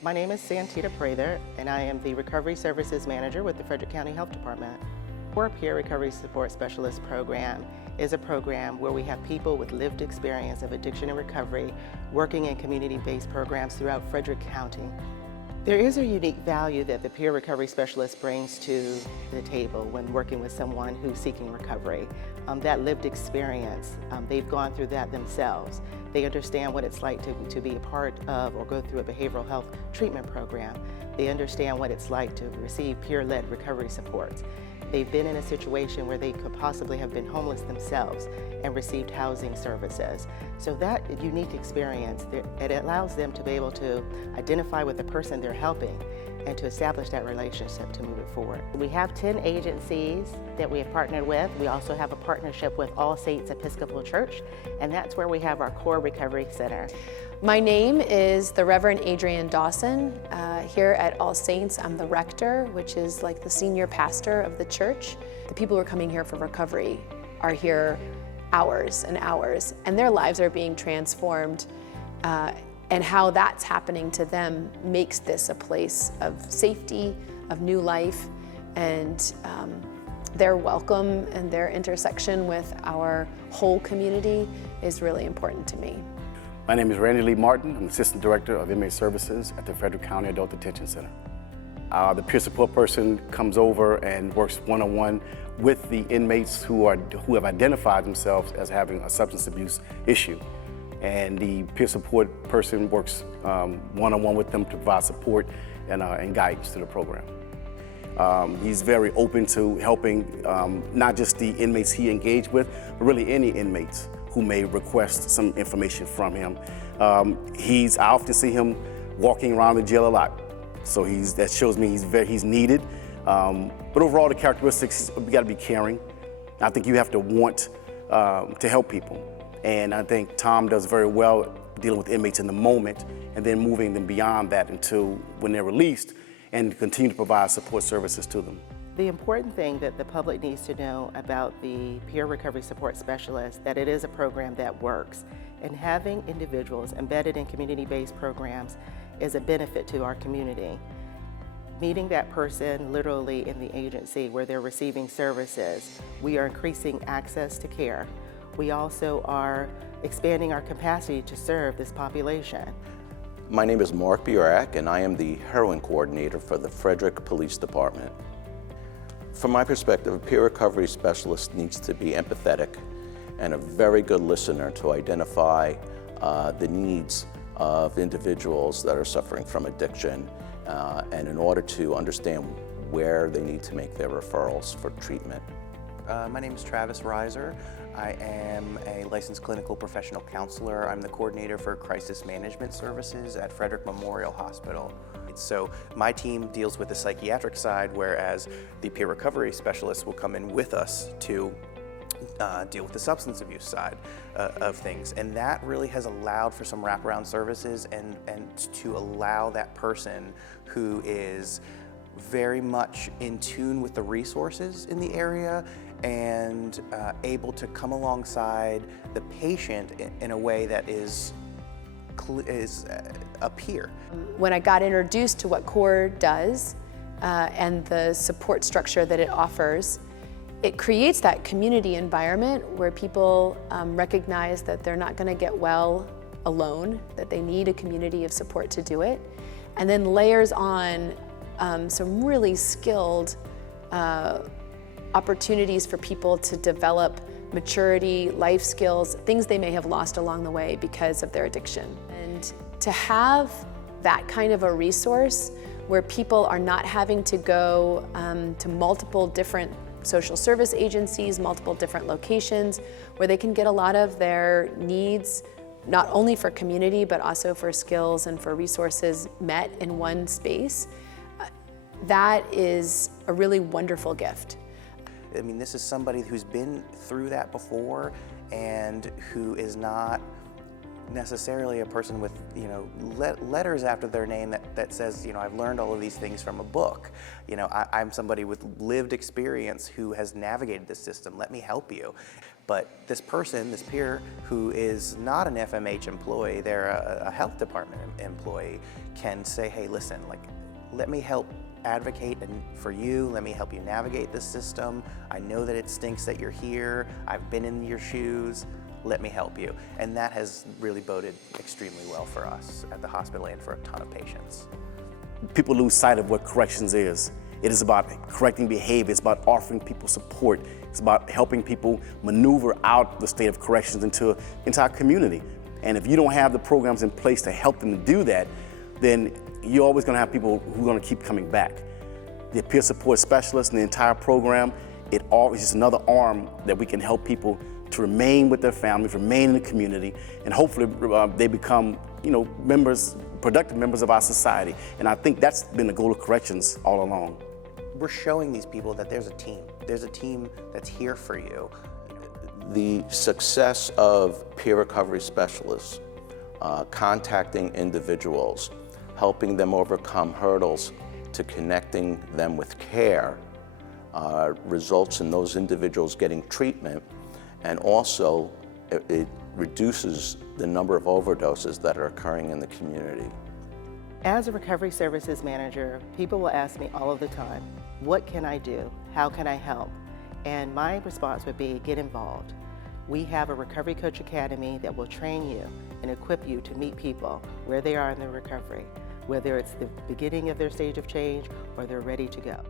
My name is Santita Prather, and I am the Recovery Services Manager with the Frederick County Health Department. Our Peer Recovery Support Specialist program is a program where we have people with lived experience of addiction and recovery working in community-based programs throughout Frederick County. There is a unique value that the peer recovery specialist brings to the table when working with someone who's seeking recovery. That lived experience, they've gone through that themselves. They understand what it's like to be a part of or go through a behavioral health treatment program. They understand what it's like to receive peer-led recovery supports. They've been in a situation where they could possibly have been homeless themselves and received housing services. So that unique experience, it allows them to be able to identify with the person they're helping and to establish that relationship to move it forward. We have 10 agencies that we have partnered with. We also have a partnership with All Saints Episcopal Church, and that's where we have our core recovery center. My name is the Reverend Adrienne Dawson. Here at All Saints, I'm the rector, which is like the senior pastor of the church. The people who are coming here for recovery are here hours and hours, and their lives are being transformed. And how that's happening to them makes this a place of safety, of new life, and their welcome and their intersection with our whole community is really important to me. My name is Randy Lee Martin. I'm Assistant Director of Inmate Services at the Frederick County Adult Detention Center. The peer support person comes over and works one-on-one with the inmates who have identified themselves as having a substance abuse issue. And the peer support person works one-on-one with them to provide support and guidance to the program. He's very open to helping not just the inmates he engaged with, but really any inmates who may request some information from him. I often see him walking around the jail a lot, so that shows me he's needed. But overall, the characteristics, we got to be caring. I think you have to want to help people. And I think Tom does very well dealing with inmates in the moment and then moving them beyond that until when they're released and continue to provide support services to them. The important thing that the public needs to know about the Peer Recovery Support Specialist, that it is a program that works. And having individuals embedded in community-based programs is a benefit to our community. Meeting that person literally in the agency where they're receiving services, we are increasing access to care. We also are expanding our capacity to serve this population. My name is Mark Biorak, and I am the heroin coordinator for the Frederick Police Department. From my perspective, a peer recovery specialist needs to be empathetic and a very good listener to identify the needs of individuals that are suffering from addiction, and in order to understand where they need to make their referrals for treatment. My name is Travis Reiser. I am a licensed clinical professional counselor. I'm the coordinator for crisis management services at Frederick Memorial Hospital. So my team deals with the psychiatric side, whereas the peer recovery specialists will come in with us to deal with the substance abuse side of things. And that really has allowed for some wraparound services and to allow that person who is very much in tune with the resources in the area and able to come alongside the patient in a way that is a peer. When I got introduced to what CORE does and the support structure that it offers, it creates that community environment where people recognize that they're not going to get well alone, that they need a community of support to do it, and then layers on some really skilled opportunities for people to develop maturity, life skills, things they may have lost along the way because of their addiction. And to have that kind of a resource where people are not having to go to multiple different social service agencies, multiple different locations, where they can get a lot of their needs, not only for community, but also for skills and for resources met in one space, that is a really wonderful gift. I mean, this is somebody who's been through that before and who is not necessarily a person with, letters after their name that says, I've learned all of these things from a book. I'm somebody with lived experience who has navigated this system. Let me help you. But this person, this peer who is not an FMH employee, they're a health department employee, can say, hey, listen, let me help advocate for you. Let me help you navigate this system. I know that it stinks that you're here. I've been in your shoes. Let me help you. And that has really boded extremely well for us at the hospital and for a ton of patients. People lose sight of what corrections is. It is about correcting behavior. It's about offering people support. It's about helping people maneuver out the state of corrections into our community. And if you don't have the programs in place to help them to do that, then you're always going to have people who are going to keep coming back. The peer support specialist and the entire program, it always is another arm that we can help people to remain with their families, remain in the community, and hopefully they become, productive members of our society. And I think that's been the goal of corrections all along. We're showing these people that there's a team. There's a team that's here for you. The success of peer recovery specialists, contacting individuals, helping them overcome hurdles to connecting them with care, results in those individuals getting treatment, and also it reduces the number of overdoses that are occurring in the community. As a recovery services manager, people will ask me all of the time, what can I do? How can I help? And my response would be, get involved. We have a Recovery Coach Academy that will train you and equip you to meet people where they are in their recovery, whether it's the beginning of their stage of change or they're ready to go.